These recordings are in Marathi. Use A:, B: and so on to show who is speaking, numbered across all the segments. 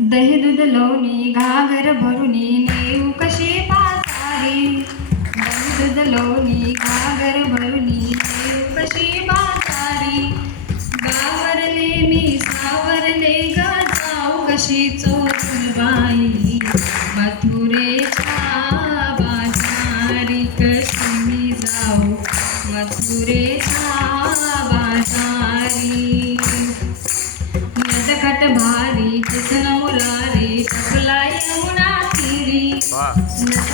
A: दही दूध लोणी घागर भरुनी नेऊ कशे बाजारी दही दूध लोणी घागर भरुनी नेऊ कशे बाजारी गावरले मी सावरले ग जाऊ कशी चोरून बाई? मथुरेच्या बाजारी कशी मी जाऊ? मथुरेच्या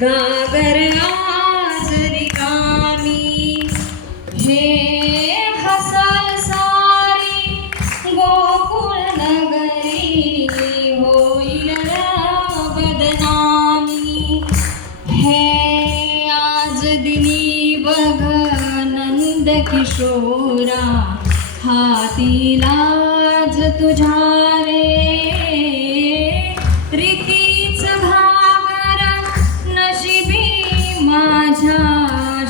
A: माझी आज रिकामी हे हसल सारी गोकुळ नगरी होईल बदनामी. हे आज दिनी बघ नंद किशोरा हाती लाज तुझ्या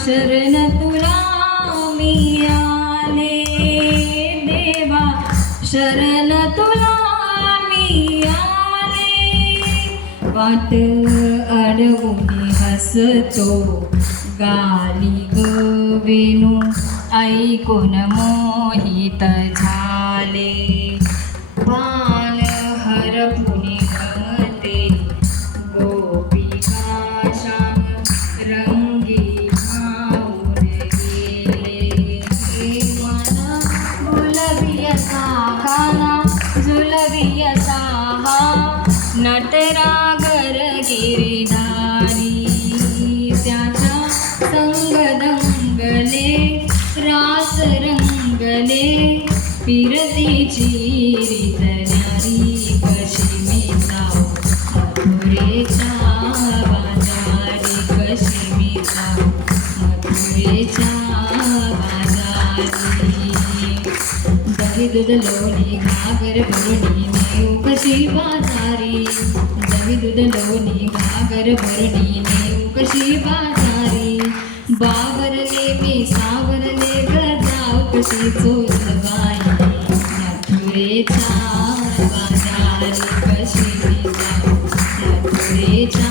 A: शरण तुला मी आले देवा शरण तुला मी आले वाट अडवून हसतो गाली ग वेणू ऐकून मोहित झा झुलबियसा नटरागर गिरिधारी त्याच्या संग दंगले रास रंगले फिरतीची रितणारी कशी मी जाऊ मथुरेच्या बाजारी कशी मी जाऊ मथुरेच्या बाजारी. दही दूध लोणी घागर भरणी बाजारी जवी दूध लोणी घागर भरणी नेऊ कशी बाजारी बावरले मी सावरले ग जाऊ कशी चोरबाई नागपुरेचा बाजार कशी नागपुरेचा